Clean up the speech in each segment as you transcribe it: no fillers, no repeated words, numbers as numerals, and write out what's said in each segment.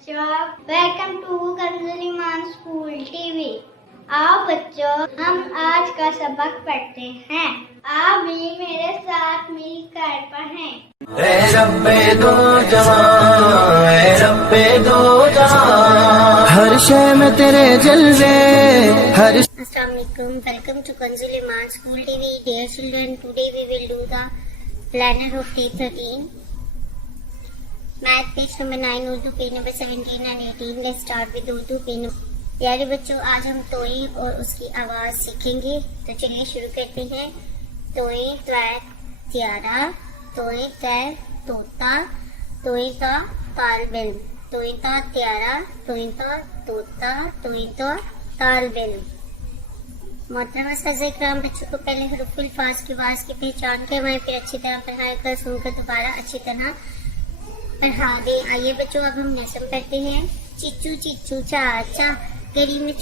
बच्चों, welcome to Kanzul Iman school TV. आओ बच्चों, हम आज का सबक पढ़ते हैं। आप भी मेरे साथ मिलकर पढ़ें। ऐ रब्बे दो जहां, ऐ रब्बे दो जहां, हर शय में तेरे जलवे हर। Assalamualaikum, welcome to Kanzul Iman School TV. Dear children, today we will do the planner of day 13. Math page number 9, Urdu page number 17 and 18. Let's start with Urdu page number। प्यारे बच्चों, आज हम तोई और उसकी आवाज सीखेंगे, तो चलिए शुरू करते हैं। तोई त्वैत त्यारा, तोई तै तोता, तोई ता तालबिल, तोई ता त्यारा, तोई ता तोता, तोई ता तालबिल। मोहतरम इकराम, बच्चों को पहले हरूफुल अल्फाज की आवाज की पहचान करवाएं, फिर अच्छी तरह पढ़ाई कर सुनकर दोबारा अच्छी तरह पढ़ा दे। आइए बच्चों, अब हम नस्म पढ़ते हैं। चिच्चू चिच्चू चाचा, गड़ी पे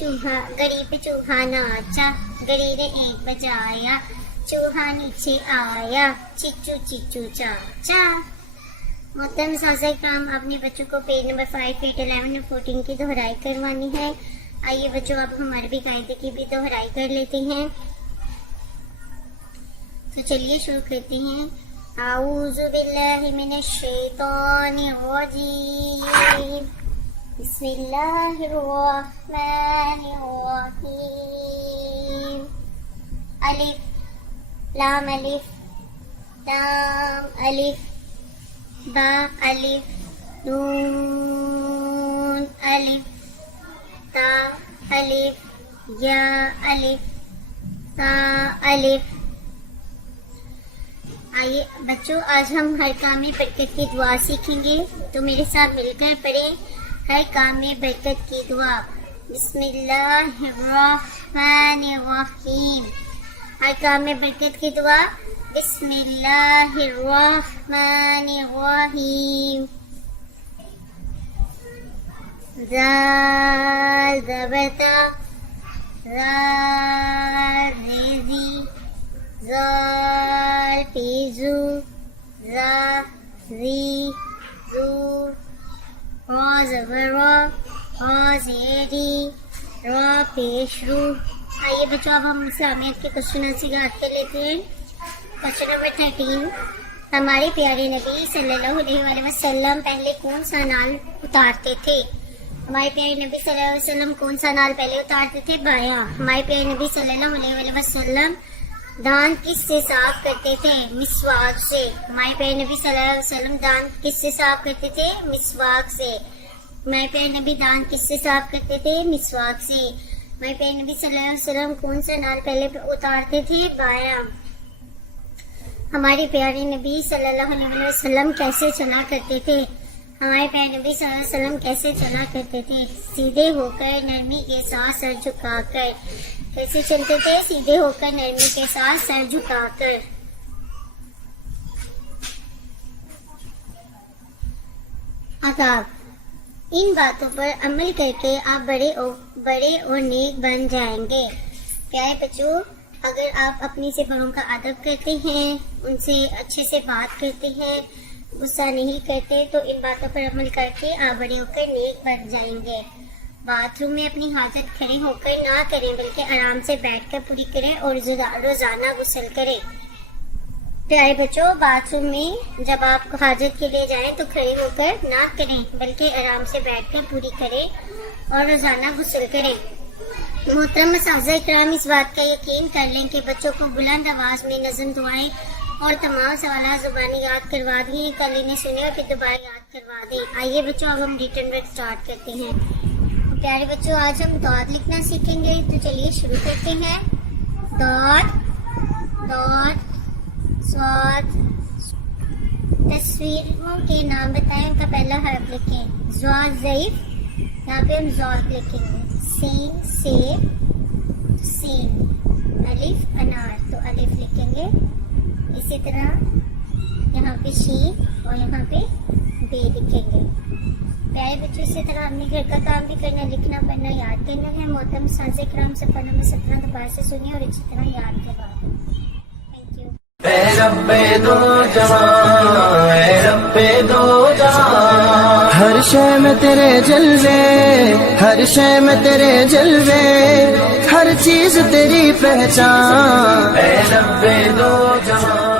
चूहा नाचा, गड़ी ने एक बजाया, चूहा नीचे आया, चिच्चू चिच्चू चाचा। मोहतरम इकराम, अपने बच्चों को पेज नंबर 5, 8, 11 और 14 की दोहराई करवानी है। आइए बच्चों, अब हम अरबी कायदे की भी दोहराई कर लेते हैं। तो चलिए शुरू करते हैं। आऊज़ु बिल्लाहि मिनश शैतानिर रजीम, बिस्मिल्लाहिर रहमानिर रहीम। अलिफ लाम अलिफ लाम अलिफ बा अलिफ नून अलिफ ता अलिफ या अलिफ ता अलिफ। आइए बच्चों, आज हम हर काम में बरकत की दुआ सीखेंगे, तो मेरे साथ मिलकर पढ़ें। हर काम में बरकत की दुआ। बिस्मिल्लाहिर्रहमानिर्रहीम। हर काम में बरकत की दुआ। बिस्मिल्लाहिर्रहमानिर्रहीम। ज़ाल ज़बता, ज़ाल रेज़ी, ज़ाल पेज़ू, ज़ा ज़ी ज़ू, रा ज़बरा, रा ज़ेरी, रा पेशरू। आइए बच्चों, अब हम इस्लामियत के क्वेश्चन आंसर याद कर लेते हैं। क्वेश्चन नंबर 13, हमारे प्यारे नबी सल्लल्लाहु अलैहि वसल्लम पहले कौन सा नाल उतारते थे? हमारे प्यारे नबी सल्लल्लाहु अलैहि वसल्लम कौन सा नाल पहले उतारते थे? बायां। हमारे प्यारे नबी सल्लल्लाहु अलैहि वसल्लम दांत किससे साफ करते थे? मिसवाक से। हमारे प्यारे नबी सल्लल्लाहु अलैहि वसल्लम दांत किससे साफ करते थे? मिसवाक से। हमारे प्यारे नबी दांत किससे साफ करते थे? मिसवाक से। हमारे प्यारे नबी सल्लल्लाहु अलैहि वसल्लम कौन सा नाल पहले उतारते थे? बायां। हमारे प्यारे नबी सल्लल्लाहु अलैहि वसल्लम कैसे चला करते थे? हमारे प्यारे नबी सल्लल्लाहु अलैहि वसल्लम कैसे चला करते थे? सीधे होकर, नरमी के साथ, सर झुकाकर। कैसे चलते थे? सीधे होकर, नरमी के साथ, सर झुकाकर। आदाब, इन बातों पर अमल करके आप बड़े और नेक बन जाएंगे। प्यारे बच्चों, अगर आप अपने से बड़ों का अदब करते हैं, उनसे अच्छे से बात करते हैं, गुस्सा नहीं करते, तो इन बातों पर अमल करके आप बड़े होकर नेक बन जाएंगे। बाथरूम में अपनी हाजत खड़े होकर ना करें, बल्कि आराम से बैठकर पूरी करें और रोजाना गुस्ल करें। प्यारे बच्चों, बाथरूम में जब आप हाजत के लिए जाएं तो खड़े होकर ना करें, बल्कि आराम से बैठकर पूरी करें और रोजाना गुस्ल करें। मोहतरम इकराम, इस बात का यकीन कर लें कि बच्चों को बुलंद आवाज में नज़म दुआएं और तमाम सवाल जुबानी याद करवा दिए। कल इन्हें सुने और फिर दोबारा याद करवा दें। आइए बच्चों, अब हम रिटन वर्क स्टार्ट करते हैं। प्यारे बच्चों, आज हम दौद लिखना सीखेंगे, तो चलिए शुरू करते हैं। दौद दौद स्वाद। तस्वीरों के नाम बताएं, उनका पहला हर्फ लिखें। ज़्वाद ज़ईफ, यहाँ पे हम ज़ौद लिखेंगे। सीन सेब, सीन। अलिफ अनार, तो अलिफ लिखेंगे। इसी तरह यहाँ पे शीन और यहाँ पे बे लिखेंगे। प्यारे बच्चों, इसी तरह हमने घर का काम भी करना, लिखना पढ़ना याद करना है। मोहतरम इकराम सफ़र नंबर 17 दोबारा से सुनिए और अच्छी तरह याद करवा दें। Thank you. ऐ रब्बे दो जहां, ऐ रब्बे दो जहां। ہر شے میں تیرے جلوے، ہر شے میں تیرے جلوے، ہر چیز تیری پہچان، اے رب دو جہاں.